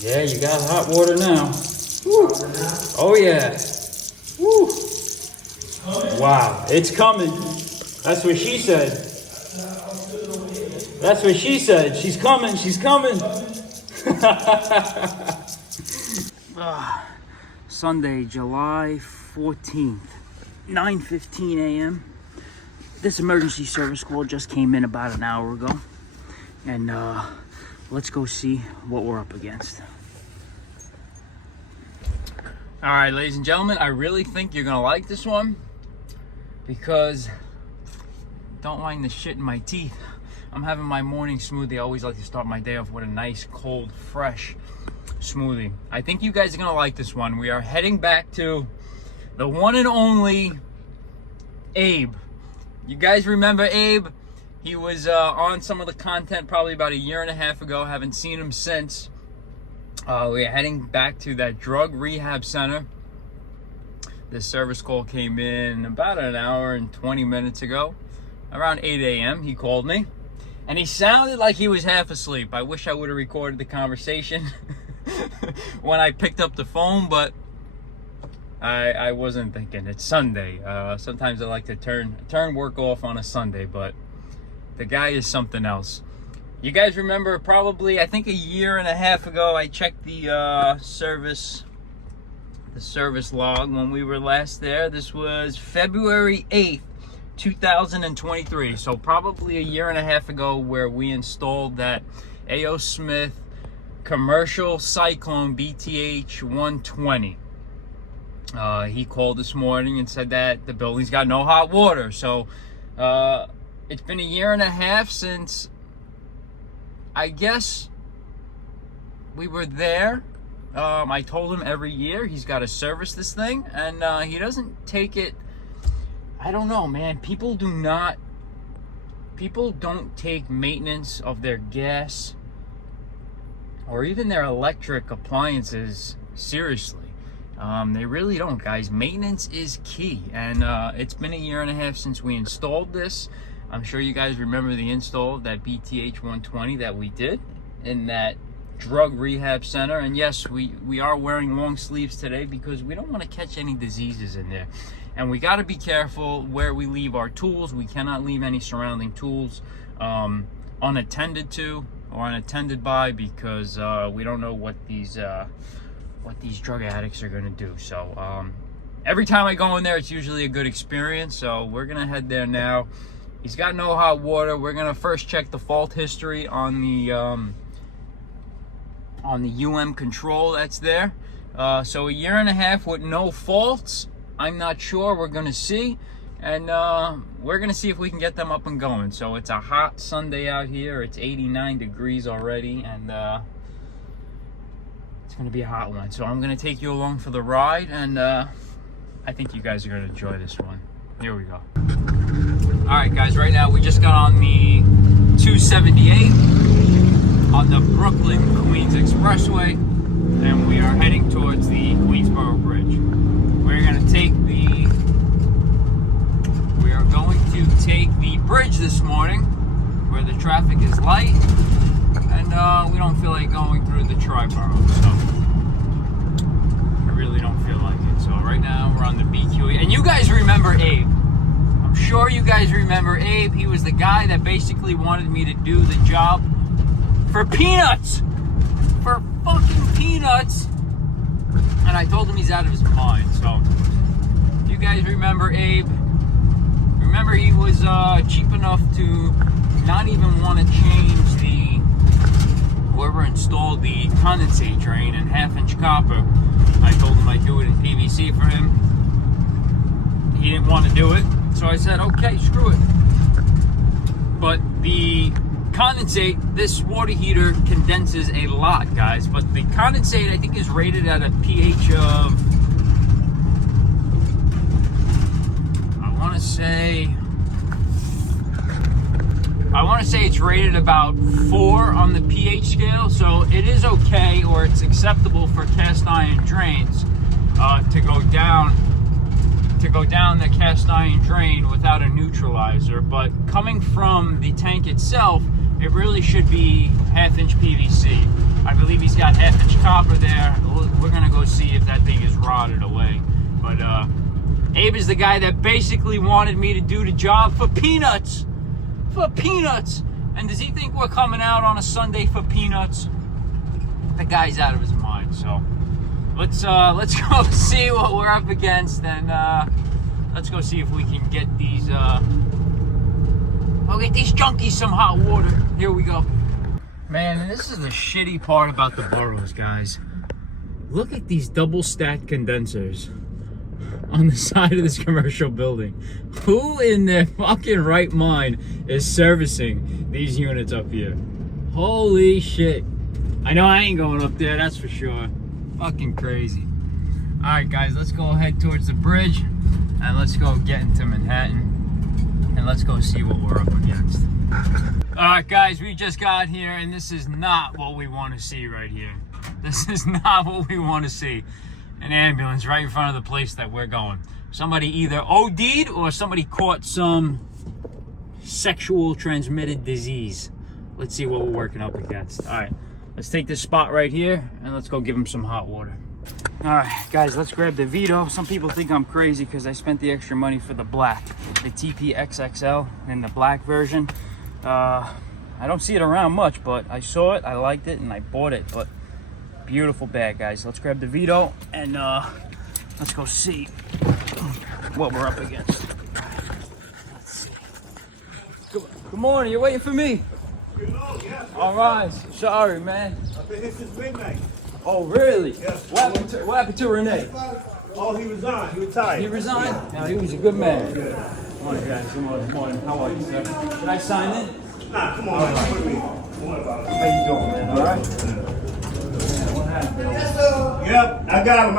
Yeah, you got hot water now. Woo. Oh yeah. Woo. Wow, it's coming. That's what she said. That's what she said. She's coming. She's coming. Sunday, July 14th, 9:15 a.m. This emergency service call just came in about an hour ago. And let's go see what we're up against. All right, ladies and gentlemen, I really think you're gonna like this one because don't mind the shit in my teeth. I'm having my morning smoothie. I always like to start my day off with a nice, cold, fresh smoothie. I think you guys are gonna like this one. We are heading back to the one and only Abe. You guys remember Abe? He was on some of the content probably about a year and a half ago. Haven't seen him since. We're heading back to that drug rehab center. This service call came in about an hour and 20 minutes ago. Around 8 a.m. he called me. And he sounded like he was half asleep. I wish I would have recorded the conversation when I picked up the phone, but I wasn't thinking. It's Sunday. Sometimes I like to turn work off on a Sunday, but the guy is something else. You guys remember probably, I think a year and a half ago, I checked the service log when we were last there. This was February 8th, 2023. So probably a year and a half ago where we installed that A.O. Smith commercial Cyclone BTH 120. He called this morning and said that the building's got no hot water. So it's been a year and a half since, I guess, we were there. I told him every year he's got to service this thing, and he doesn't take it. I don't know, man. People don't take maintenance of their gas or even their electric appliances seriously. They really don't, guys. Maintenance is key, and it's been a year and a half since we installed this. I'm sure you guys remember the install of that BTH 120 that we did in that drug rehab center. And yes, we are wearing long sleeves today because we don't want to catch any diseases in there. And we got to be careful where we leave our tools. We cannot leave any surrounding tools unattended to or unattended by, because we don't know what these drug addicts are going to do. So every time I go in there, it's usually a good experience. So we're going to head there now. He's got no hot water. We're going to first check the fault history on the UM control that's there. So a year and a half with no faults. I'm not sure. We're going to see. And we're going to see if we can get them up and going. So it's a hot Sunday out here. It's 89 degrees already. And it's going to be a hot one. So I'm going to take you along for the ride. And I think you guys are going to enjoy this one. Here we go. All right, guys. Right now we just got on the 278 on the Brooklyn-Queens Expressway. And we are heading towards the Queensboro Bridge. We are going to take the bridge this morning where the traffic is light and we don't feel like going through the Triborough, so I really don't feel like it. So right now we're on the BQE, and you guys remember Abe. I'm sure you guys remember Abe. He was the guy that basically wanted me to do the job for peanuts, for fucking peanuts, and I told him he's out of his mind. So you guys remember Abe. Remember, he was cheap enough to not even want to change whoever installed the condensate drain in 1/2-inch copper. I told him I'd do it in PVC for him. He didn't want to do it, so I said, okay, screw it. But the condensate, this water heater condenses a lot, guys. But the condensate, I think, is rated at a pH of, I want to say it's rated about 4 on the pH scale, so it is okay, or it's acceptable for cast iron drains to go down the cast iron drain without a neutralizer. But coming from the tank itself, it really should be 1/2-inch PVC. I believe he's got got half-inch copper there. We're gonna go see if that thing is rotted away. But Abe is the guy that basically wanted me to do the job for peanuts. For peanuts. And does he think we're coming out on a Sunday for peanuts? The guy's out of his mind. So let's go see what we're up against, and let's go see if we can get these I'll get these junkies some hot water. Here we go. Man, and this is the shitty part about the boroughs, guys. Look at these double stacked condensers on the side of this commercial building. Who in their fucking right mind is servicing these units up here? Holy shit. I know I ain't going up there, that's for sure. Fucking crazy. All right, guys, let's go head towards the bridge and let's go get into Manhattan and let's go see what we're up against. All right, guys, we just got here and this is not what we want to see right here. This is not what we want to see. An ambulance right in front of the place that we're going. Somebody either OD'd or somebody caught some sexual transmitted disease. Let's see what we're working up against. All right, let's take this spot right here and let's go give them some hot water. All right, guys, let's grab the Vito. Some people think I'm crazy because I spent the extra money for the black, the TPXXL in the black version. I don't see it around much, but I saw it, I liked it, and I bought it. But beautiful bag, guys. Let's grab the Vito and let's go see what we're up against. Let's see. Good morning. You're waiting for me? Yes. All right. Sorry, man. I've been here since midnight. Oh, really? Yes. What happened to Renee? Oh, he resigned. He retired. He resigned? No, he was a good man. Good morning, guys. Good morning. How are you, sir? Should I sign in? Nah, come on. Right. What do you mean? What about it? How you doing, man? All right? What happened? Yep, I got him.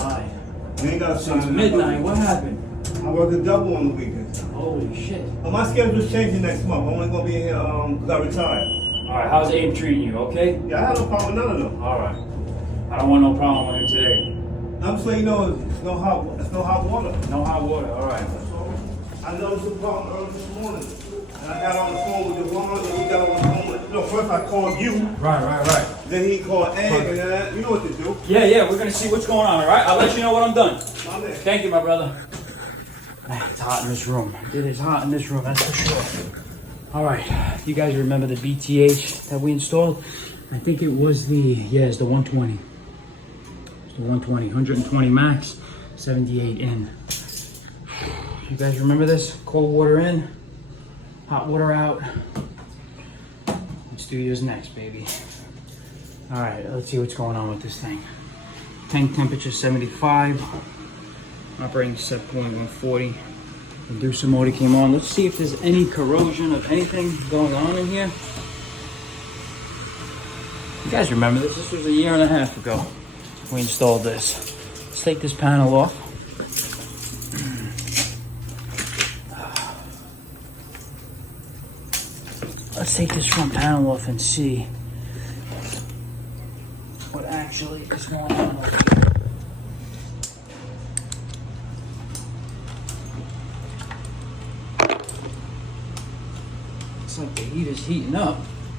All right. You ain't got to sign It's it. midnight. What happened? I work a double on the weekends. Holy shit. But my schedule's changing next month. I'm only going to be in here because I retired. All right. How's Abe treating you? Okay? Yeah, I have no problem with none of them. All right. I don't want no problem with him today. I'm just letting you know it's no hot water. No hot water. All right. I noticed a problem early this morning. And I got on the phone with the woman, and we got on the phone with, first I called you. Right. Then he called Ed, and then you know what to do. Yeah. We're gonna see what's going on. All right. I'll let you know when I'm done. My man. Thank you, my brother. Man, it's hot in this room. It is hot in this room. That's for sure. All right. You guys remember the BTH that we installed? I think it was it's the 120. It's the 120, 120 max, 78 in. You guys remember this? Cold water in, hot water out. Let's do yours next, baby. All right, let's see what's going on with this thing. Tank temperature 75. Operating set point 140. Inducer motor came on. Let's see if there's any corrosion of anything going on in here. You guys remember this? This was a year and a half ago we installed this. Let's take this panel off. Let's take this front panel off and see what actually is going on over here. Looks like the heat is heating up.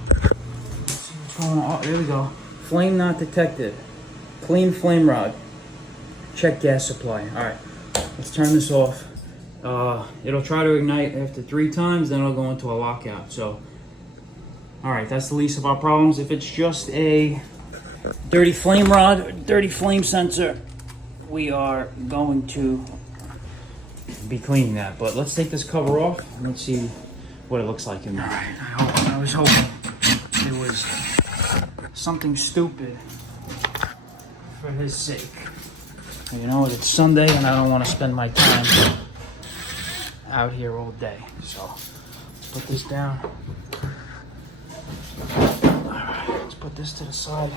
Let's see what's going on. Oh, there we go. Flame not detected. Clean flame rod. Check gas supply. All right, let's turn this off. It'll try to ignite after 3 times, then it'll go into a lockout. So, all right, that's the least of our problems. If it's just a dirty flame rod, dirty flame sensor, we are going to be cleaning that. But let's take this cover off and let's see what it looks like in there. All right, I was hoping it was something stupid for his sake. You know, it's Sunday and I don't want to spend my time out here all day. So let's put this down. Alright, let's put this to the side.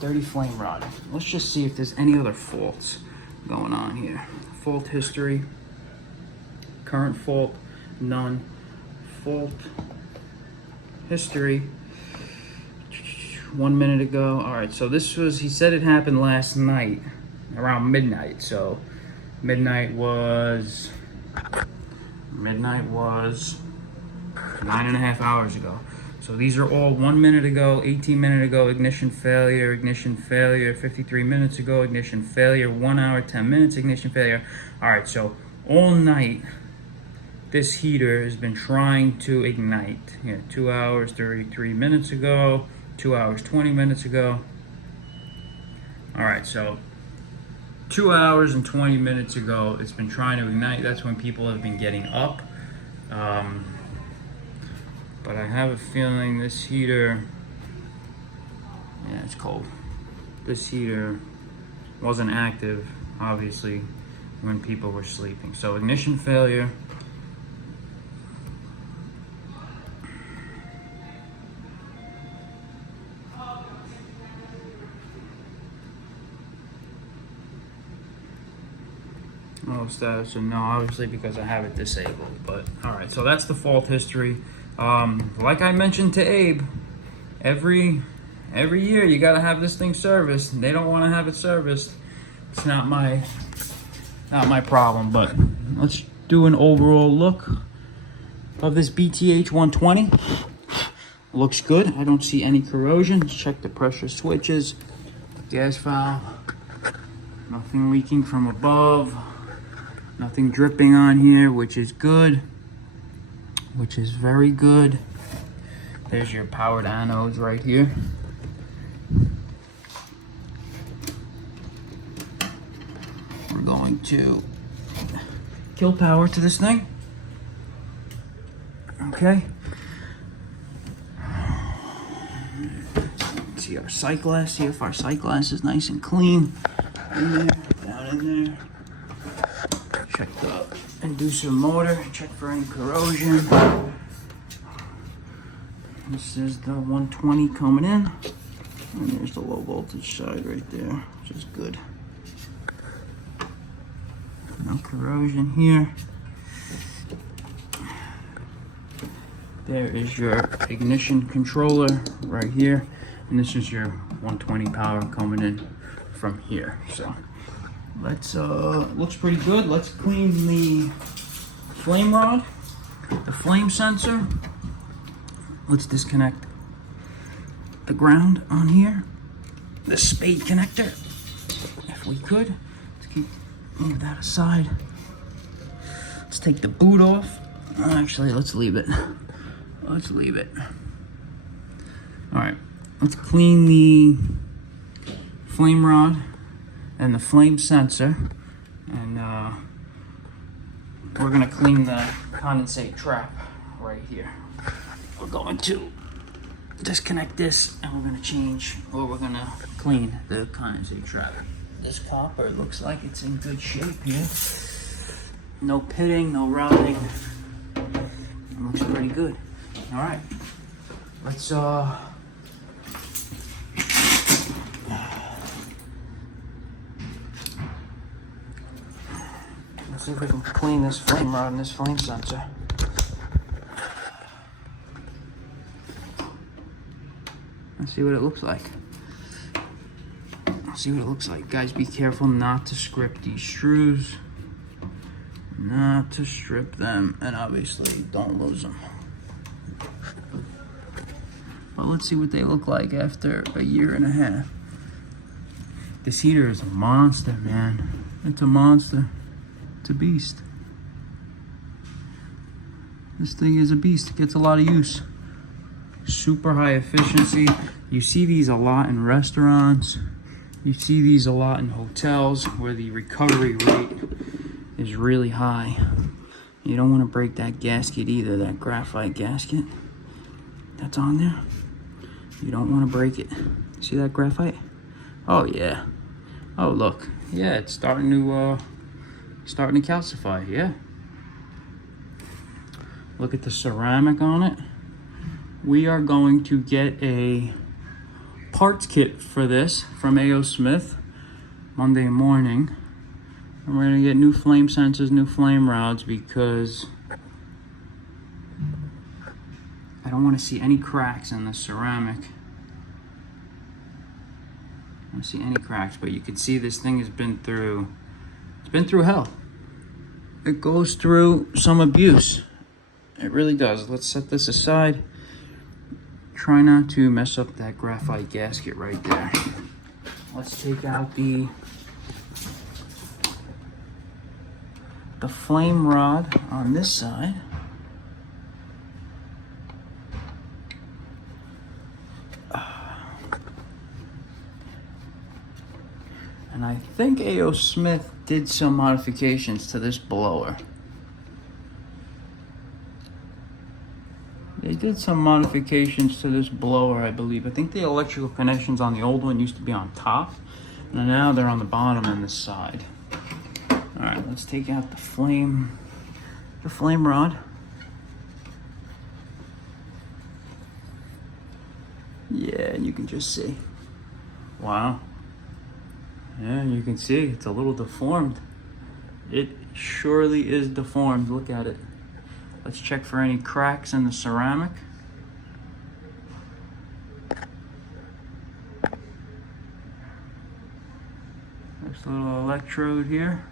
Dirty flame rod. Let's just see if there's any other faults going on here. Fault history. Current fault, none. Fault history. 1 minute ago. All right, so this was, he said it happened last night around midnight. So midnight was 9.5 hours ago. So these are all 1 minute ago, 18 minutes ago, ignition failure, 53 minutes ago, ignition failure, 1 hour, 10 minutes, ignition failure. All right, so all night, this heater has been trying to ignite. 2 hours, 33 minutes ago, 2 hours, 20 minutes ago. All right, so 2 hours and 20 minutes ago, it's been trying to ignite. That's when people have been getting up. But I have a feeling this heater, yeah, it's cold. This heater wasn't active, obviously, when people were sleeping. So ignition failure. No status, and no, obviously because I have it disabled. But all right, so that's the fault history. Like I mentioned to Abe, every year you gotta have this thing serviced. They don't want to have it serviced. It's not my problem. But let's do an overall look of this BTH 120. Looks good. I don't see any corrosion. Let's check the pressure switches, gas valve. Nothing leaking from above. Nothing dripping on here, which is good. Which is very good. There's your powered anodes right here. We're going to kill power to this thing. Okay. See our sight glass. See if our sight glass is nice and clean. In there, down in there. Check the inducer motor, check for any corrosion. This is the 120 coming in. And there's the low voltage side right there, which is good. No corrosion here. There is your ignition controller right here. And this is your 120 power coming in from here. So let's looks pretty good. Let's clean the flame rod, the flame sensor. Let's disconnect the ground on here, the spade connector, if we could. Let's move that aside. Let's take the boot off. Actually, let's leave it. Let's leave it. All right, let's clean the flame rod and the flame sensor, and we're gonna clean the condensate trap right here. We're going to disconnect this, and we're gonna clean the condensate trap. This copper looks like it's in good shape here. No pitting, no rotting. It looks pretty good. All right, let's see if we can clean this flame rod and this flame sensor. Let's see what it looks like. See what it looks like. Guys, be careful not to strip these screws. Not to strip them, and obviously don't lose them. But let's see what they look like after a year and a half. This heater is a monster, man. It's a monster. It's a beast. This thing is a beast. It gets a lot of use. Super high efficiency. You see these a lot in restaurants. You see these a lot in hotels where the recovery rate is really high. You don't want to break that gasket either, that graphite gasket that's on there. You don't want to break it. See that graphite? Oh yeah. Oh look. Yeah, it's starting to calcify. Yeah. Look at the ceramic on it. We are going to get a parts kit for this from A.O. Smith Monday morning. And we're going to get new flame sensors, new flame rods, because I don't want to see any cracks in the ceramic. I don't see any cracks, but you can see this thing has been through, it's been through hell. It goes through some abuse. It really does. Let's set this aside. Try not to mess up that graphite gasket right there. Let's take out the flame rod on this side. And I think A.O. Smith did some modifications to this blower. They did some modifications to this blower, I believe. I think the electrical connections on the old one used to be on top, and now they're on the bottom and the side. All right, let's take out the flame rod. Yeah, you can just see. Wow. Yeah, you can see it's a little deformed. It surely is deformed. Look at it. Let's check for any cracks in the ceramic. There's a little electrode here.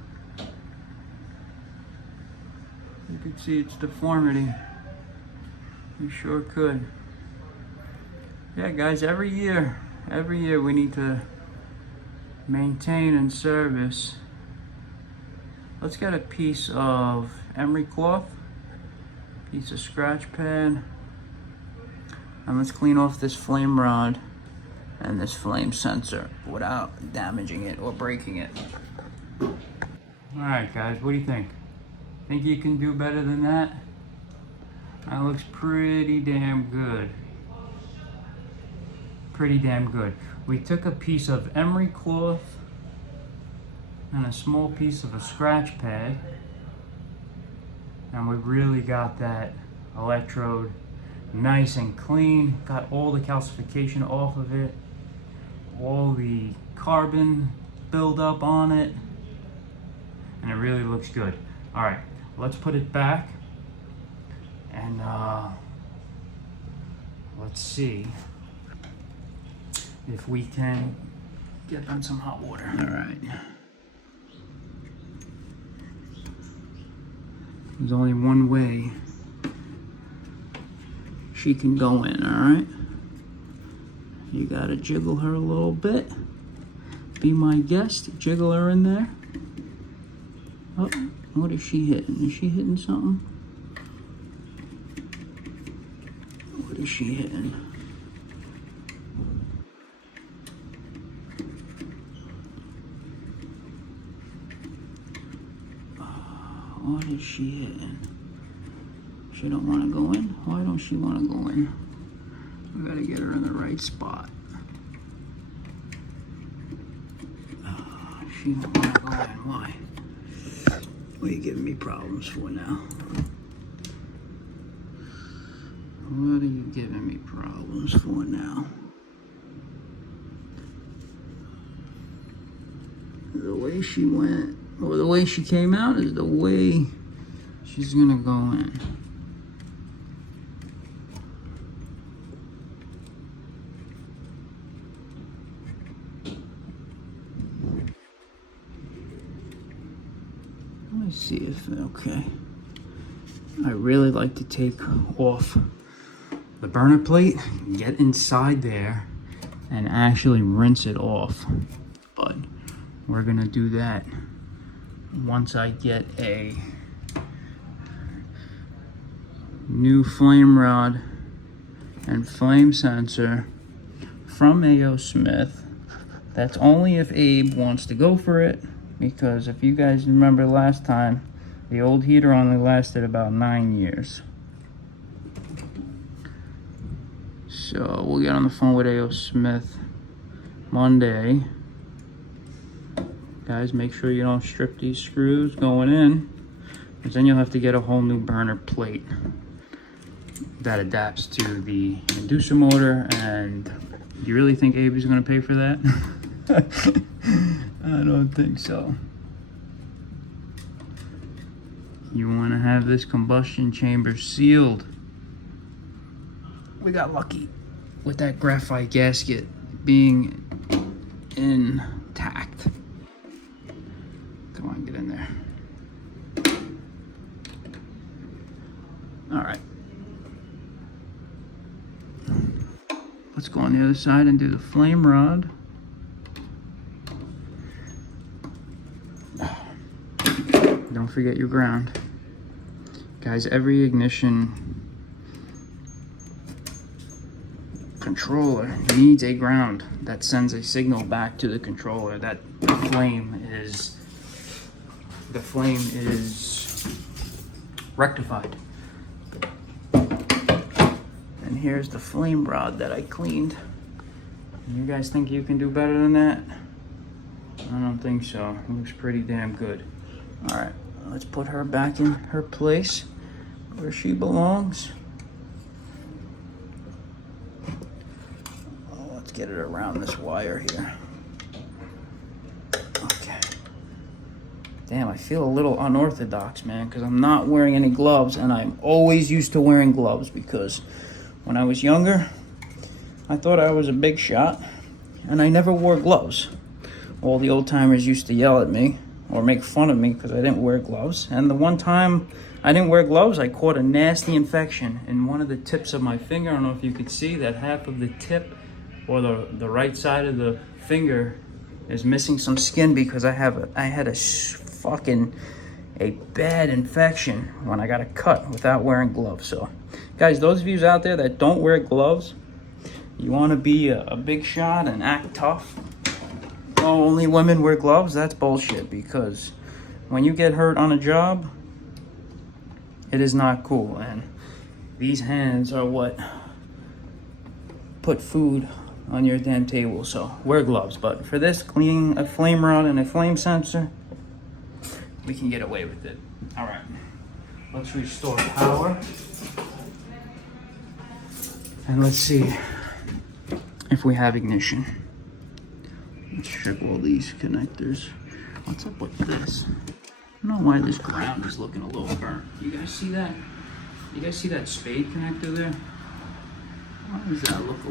You can see its deformity. You sure could. Yeah, guys, every year we need to maintain and service. Let's get a piece of emery cloth, piece of scratch pad, and let's clean off this flame rod and this flame sensor without damaging it or breaking it. All right, guys, what do you think? Think you can do better than that? That looks pretty damn good. Pretty damn good. We took a piece of emery cloth and a small piece of a scratch pad, and we really got that electrode nice and clean. Got all the calcification off of it, all the carbon buildup on it, and it really looks good. All right, let's put it back and let's see if we can get on some hot water. All right. There's only one way she can go in, all right? You gotta jiggle her a little bit. Be my guest, jiggle her in there. Oh, what is she hitting? Is she hitting something? What is she hitting? What is she hitting? She don't want to go in? Why don't she want to go in? We gotta get her in the right spot. She don't want to go in. Why? What are you giving me problems for now? What are you giving me problems for now? The way she went, or the way she came out, is the way she's gonna go in. Let me see if, okay. I really like to take off the burner plate, get inside there, and actually rinse it off. But we're gonna do that once I get a new flame rod and flame sensor from A.O. Smith. That's only if Abe wants to go for it, because if you guys remember last time, the old heater only lasted about 9 years. So we'll get on the phone with A.O. Smith Monday. Guys, make sure you don't strip these screws going in, because then you'll have to get a whole new burner plate that adapts to the inducer motor. And do you really think Abe is going to pay for that? I don't think so. You want to have this combustion chamber sealed. We got lucky with that graphite gasket being intact. Come on, get in there. All right. Let's go on the other side and do the flame rod. Don't forget your ground. Guys, every ignition controller needs a ground that sends a signal back to the controller that the flame is rectified. And here's the flame rod that I cleaned. You guys think you can do better than that? I don't think so. It looks pretty damn good. All right, let's put her back in her place where she belongs. Oh, let's get it around this wire here. Okay. Damn, I feel a little unorthodox, man, because I'm not wearing any gloves, and I'm always used to wearing gloves because when I was younger, I thought I was a big shot, and I never wore gloves. All the old timers used to yell at me or make fun of me because I didn't wear gloves. And the one time I didn't wear gloves, I caught a nasty infection in one of the tips of my finger. I don't know if you could see that half of the tip or the right side of the finger is missing some skin because I had a bad infection when I got a cut without wearing gloves. So guys, those of you out there that don't wear gloves, you want to be a big shot and act tough, oh, only women wear gloves, that's bullshit, because when you get hurt on a job, it is not cool. And these hands are what put food on your damn table. So wear gloves. But for this, cleaning a flame rod and a flame sensor, we can get away with it. All right, let's restore power. And let's see if we have ignition. Let's check all these connectors. What's up with this? I don't know why this ground is looking a little burnt. You guys see that? You guys see that spade connector there? Why does that look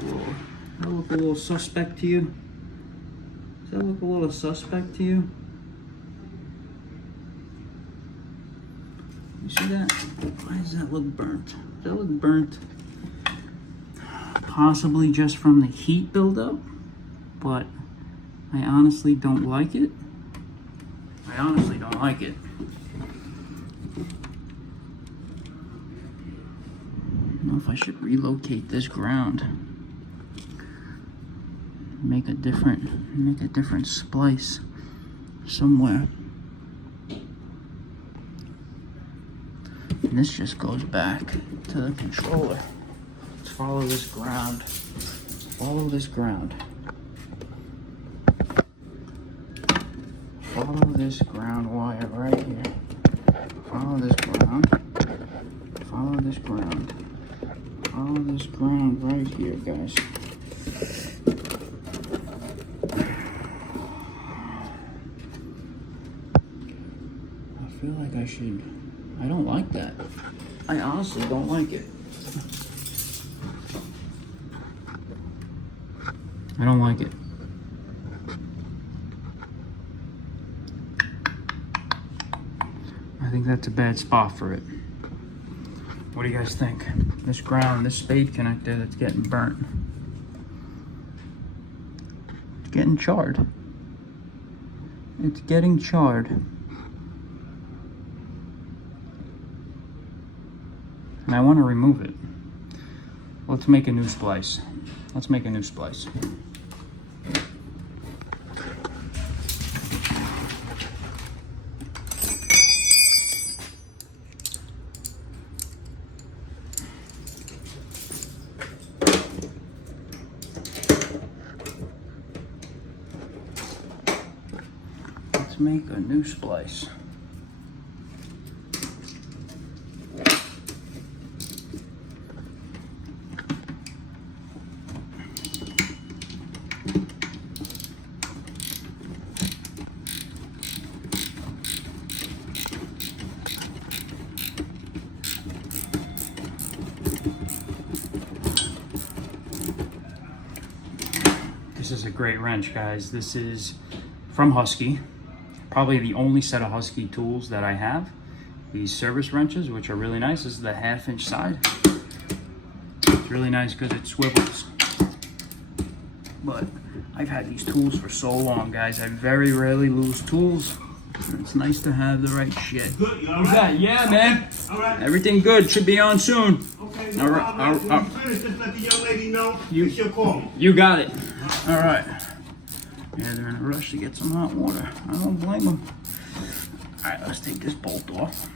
a little suspect to you? Does that look a little suspect to you? You see that? Why does that look burnt? Does that look burnt? Possibly just from the heat buildup, but I honestly don't like it. I honestly don't like it. I don't know if I should relocate this ground. Make a different splice somewhere. And this just goes back to the controller. Let's follow this ground. Follow this ground. Follow this ground wire right here. Follow this ground. Follow this ground. Follow this ground right here, guys. I feel like I should. I don't like that. I honestly don't like it. I don't like it. I think that's a bad spot for it. What do you guys think? This ground, this spade connector that's getting burnt. It's getting charred. It's getting charred. And I want to remove it. Let's make a new splice. Let's make a new splice. Let's make a new splice. This is a great wrench, guys. This is from Husky. Probably the only set of Husky tools that I have. These service wrenches, which are really nice. This is the 1/2 inch side. It's really nice because it swivels. but I've had these tools for so long, guys. I very rarely lose tools. It's nice to have the right shit. Good, you all right? Yeah, man. All right. Everything good. Should be on soon. Okay, All no right, problem. When you finish, just let the young lady know. She'll call me. You got it. All right. Yeah, they're in a rush to get some hot water. I don't blame them. All right, let's take this bolt off.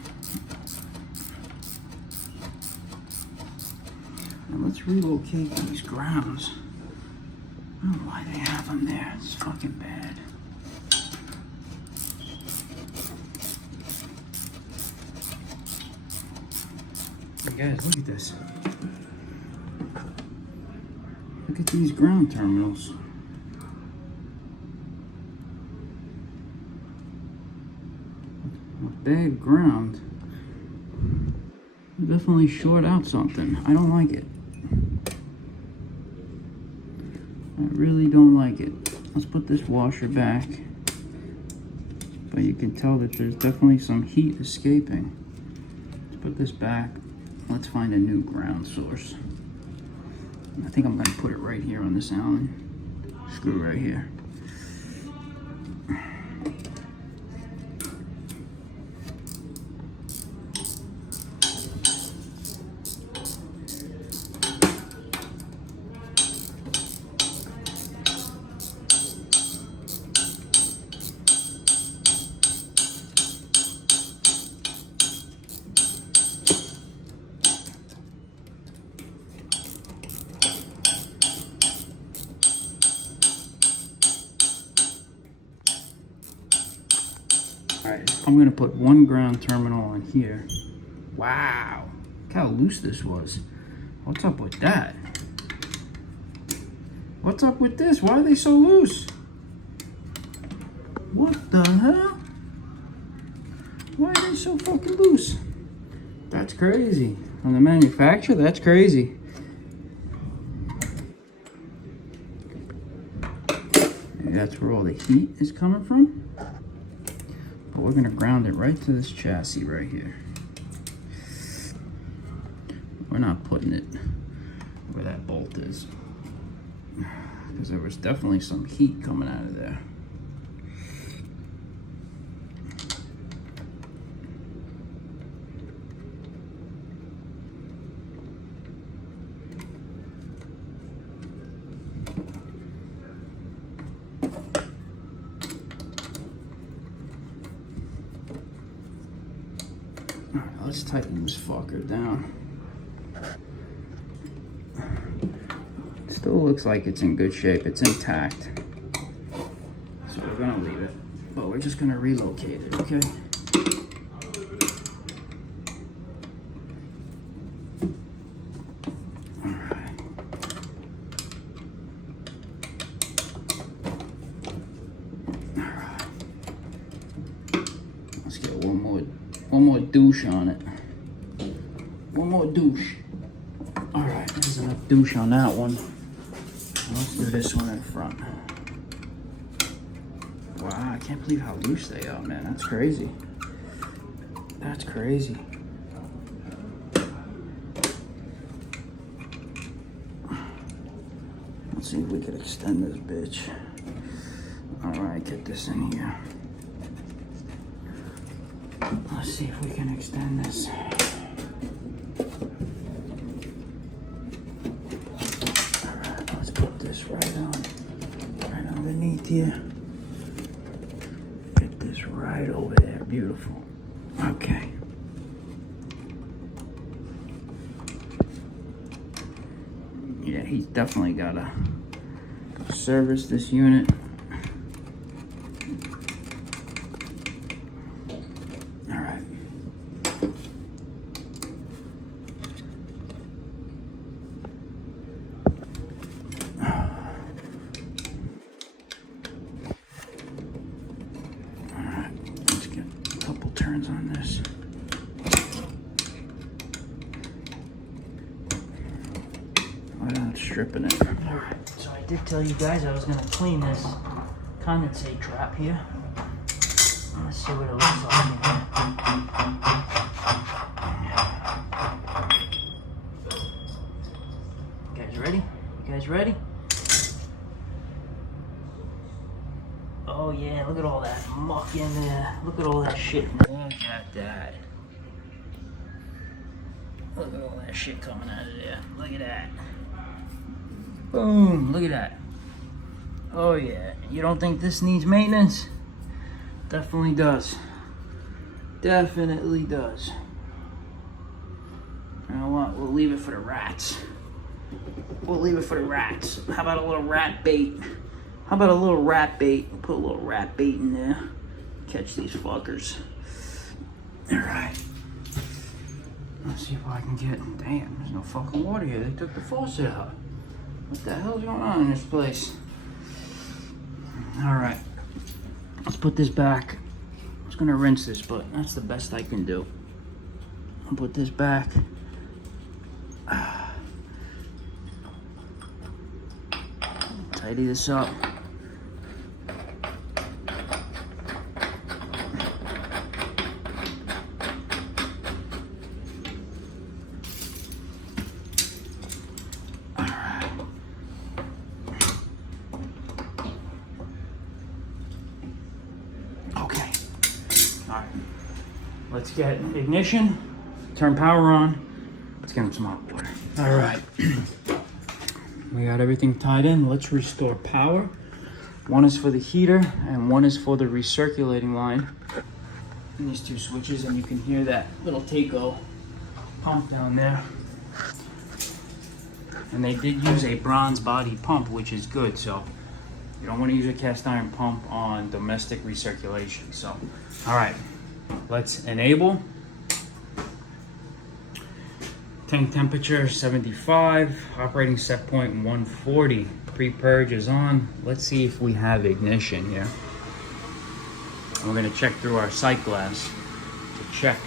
And let's relocate these grounds. I don't know why they have them there. It's fucking bad. Hey guys, look at this. Look at these ground terminals. Bad ground. Definitely short out something. I don't like it. I really don't like it. Let's put this washer back. But you can tell that there's definitely some heat escaping. Let's put this back. Let's find a new ground source. I think I'm gonna put it right here on this Allen screw right here. Alright, I'm gonna put one ground terminal on here. Wow, look how loose this was. What's up with that? What's up with this? Why are they so loose? What the hell? Why are they so fucking loose? That's crazy. On the manufacturer, that's crazy. Maybe that's where all the heat is coming from. But we're gonna ground it right to this chassis right here. We're not putting it where that bolt is, because there was definitely some heat coming out of there. Alright, let's tighten this fucker down. Still looks like it's in good shape. It's intact. So we're gonna leave it. But we're just gonna relocate it, okay? Alright. Alright. Let's get one more douche on it. One more douche. Alright, there's enough douche on that one. Let's do this one in front. Wow, I can't believe how loose they are, man. That's crazy. That's crazy. Let's see if we can extend this bitch. Alright, get this in here. Let's see if we can extend this. Alright, let's put this right underneath here. Get this right over there. Beautiful. Okay. Yeah, he's definitely gotta service this unit. Turns on this. Without stripping it. Alright, so I did tell you guys I was going to clean this condensate trap here. Let's see what it looks like in here. You guys ready? You guys ready? Oh yeah, look at all that muck in there. Look at all that shit. Look at that. Look at all that shit coming out of there. Look at that. Boom, look at that. Oh yeah, you don't think this needs maintenance? Definitely does. Definitely does. You know what, we'll leave it for the rats. We'll leave it for the rats. How about a little rat bait? How about a little rat bait? We'll put a little rat bait in there. Catch these fuckers. All right. Let's see if I can get, damn, there's no fucking water here. They took the faucet out. What the hell's going on in this place? All right, let's put this back. I was gonna rinse this, but that's the best I can do. I'll put this back. Tidy this up. Okay. All right. Let's get ignition, turn power on. Let's get him some hot water. All right. We got everything tied in. Let's restore power. One is for the heater and one is for the recirculating line. And these two switches, and you can hear that little Taco pump down there. And they did use a bronze body pump, which is good. So you don't want to use a cast iron pump on domestic recirculation. So, all right, let's enable. Tank temperature 75, operating set point 140. Pre-purge is on. Let's see if we have ignition here. And we're gonna check through our sight glass to check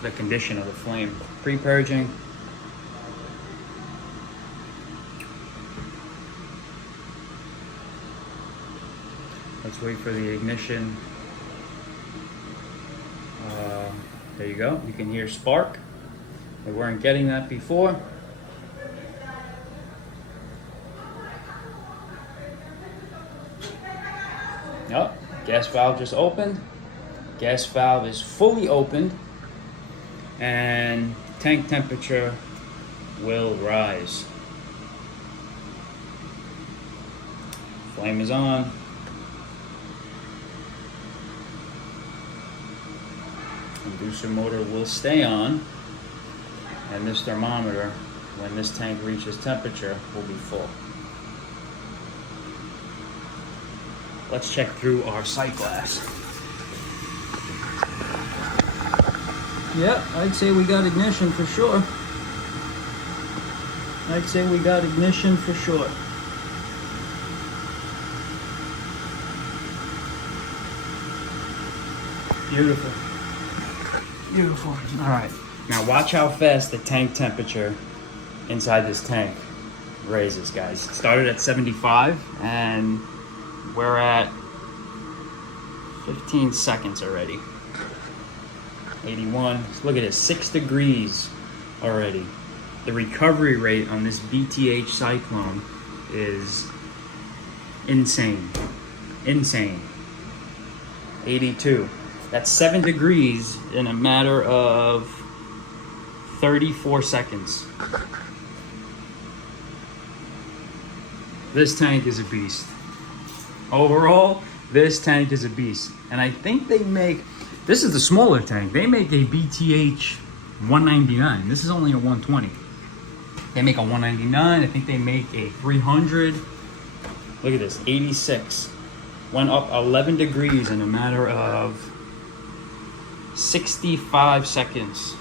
the condition of the flame. Pre-purging. Let's wait for the ignition. There you go. You can hear spark. We weren't getting that before. Oh, gas valve just opened. Gas valve is fully opened. And tank temperature will rise. Flame is on. Inducer motor will stay on. And this thermometer, when this tank reaches temperature, will be full. Let's check through our sight glass. Yep, I'd say we got ignition for sure. I'd say we got ignition for sure. Beautiful. Beautiful. All right. Now watch how fast the tank temperature inside this tank raises, guys. It started at 75 and we're at 15 seconds already. 81. Look at this, 6 degrees already. The recovery rate on this BTH Cyclone is insane. Insane. 82. That's 7 degrees in a matter of 34 seconds. This tank is a beast. Overall, this tank is a beast. And I think they make, this is the smaller tank. They make a BTH 199. This is only a 120. They make a 199. I think they make a 300. Look at this, 86. Went up 11 degrees in a matter of 65 seconds.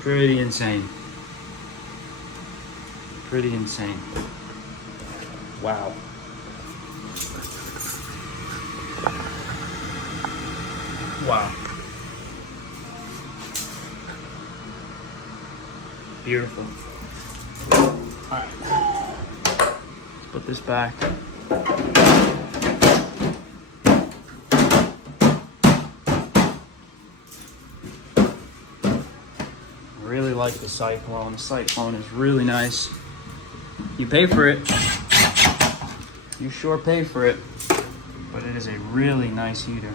Pretty insane. Pretty insane. Wow. Wow. Beautiful. All right. Let's put this back. Really like the Cyclone. The Cyclone is really nice. You pay for it. You sure pay for it. But it is a really nice heater.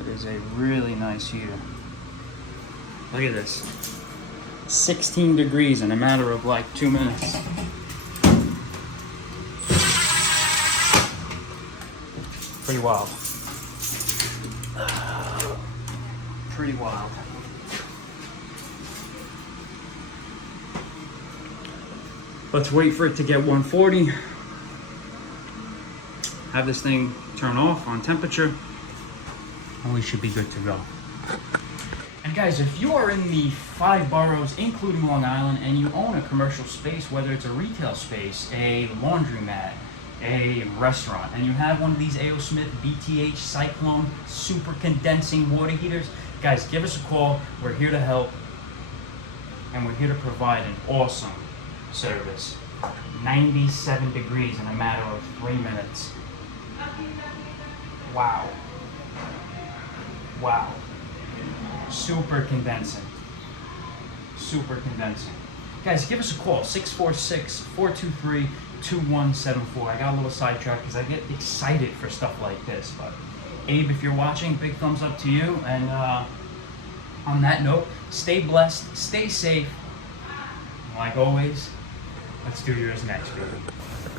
It is a really nice heater. Look at this. 16 degrees in a matter of like 2 minutes. Pretty wild. Pretty wild. Let's wait for it to get 140. Have this thing turn off on temperature, and we should be good to go. And guys, if you are in the 5 boroughs, including Long Island, and you own a commercial space, whether it's a retail space, a laundromat, a restaurant, and you have one of these A.O. Smith BTH Cyclone super condensing water heaters, guys, give us a call. We're here to help, and we're here to provide an awesome service. 97 degrees in a matter of 3 minutes. Wow. Wow. Super condensing. Super condensing. Guys, give us a call. 646-423-2174. I got a little sidetracked because I get excited for stuff like this. But Abe, if you're watching, big thumbs up to you. And on that note, stay blessed, stay safe. Like always, let's do yours next, baby.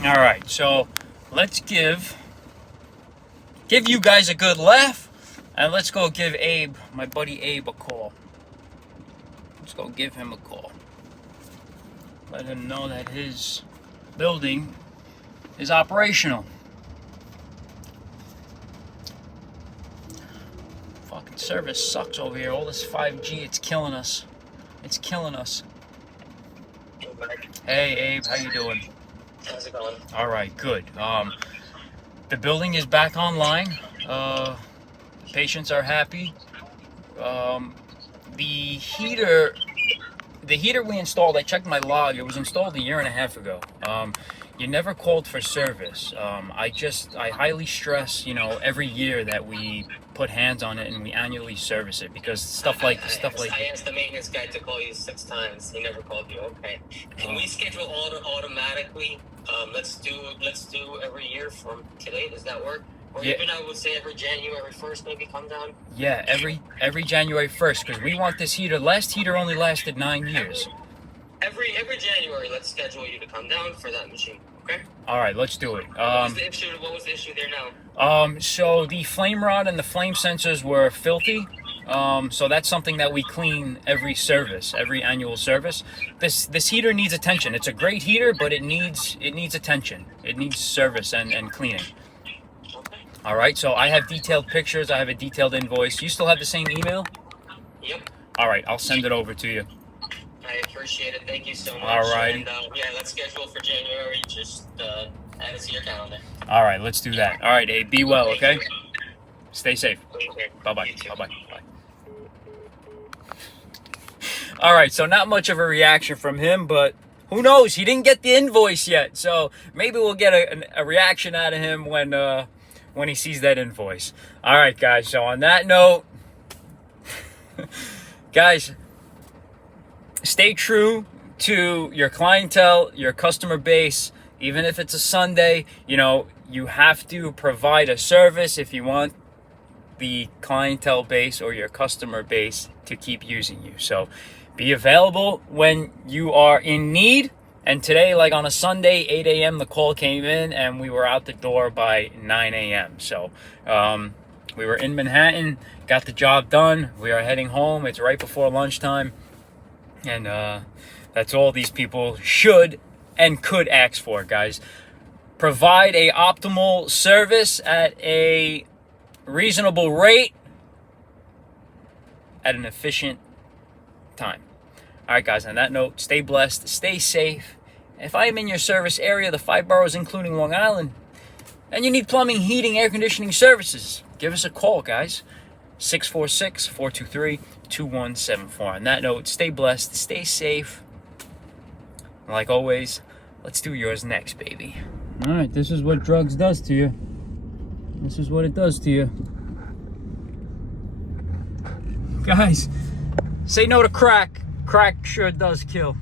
All right, so let's give you guys a good laugh, and let's go give Abe, my buddy Abe, a call. Let's go give him a call. Let him know that his building is operational. Fucking service sucks over here. All this 5G, it's killing us. It's killing us. Hey Abe, how you doing? How's it going? All right, good. The building is back online. Patients are happy. The heater we installed, I checked my log. It was installed 1.5 years ago. You never called for service. I highly stress, every year that we put hands on it and we annually service it, because I asked the maintenance guy to call you 6 times. He never called you. Okay. Can we schedule automatically? Let's do every year from today. Does that work? Or yeah. Even I would say every January 1st, maybe come down. Yeah, every January 1st, because we want this heater. Last heater only lasted 9 years. Every January, let's schedule you to come down for that machine. Okay. All right, let's do it. What was the issue there now? So the flame rod and the flame sensors were filthy. So that's something that we clean every annual service. This heater needs attention. It's a great heater, but it needs attention. It needs service and cleaning. Okay. All right, so I have detailed pictures. I have a detailed invoice. You still have the same email? Yep. All right, I'll send it over to you. I appreciate it. Thank you so much. All right. And, let's schedule for January. Just add it to your calendar. All right, let's do that. All right, Abe, be well, okay? Thank you. Stay safe. Bye-bye. You too. Bye-bye. Bye. All right, so not much of a reaction from him, but who knows? He didn't get the invoice yet, so maybe we'll get a reaction out of him when he sees that invoice. All right, guys, so on that note, guys, stay true to your clientele, your customer base. Even if it's a Sunday, you have to provide a service if you want the clientele base or your customer base to keep using you. So be available when you are in need. And today, like on a Sunday, 8 a.m., the call came in and we were out the door by 9 a.m. So we were in Manhattan, got the job done. We are heading home. It's right before lunchtime. And that's all these people should and could ask for, guys. Provide a optimal service at a reasonable rate at an efficient time. All right, guys, on that note, stay blessed, stay safe. If I am in your service area, the 5 boroughs, including Long Island, and you need plumbing, heating, air conditioning services, give us a call, guys. 646-423-2174. On that note, stay blessed, stay safe. Like always, let's do yours next, baby. All right, this is what drugs does to you. This is what it does to you. Guys, say no to crack. Crack sure does kill.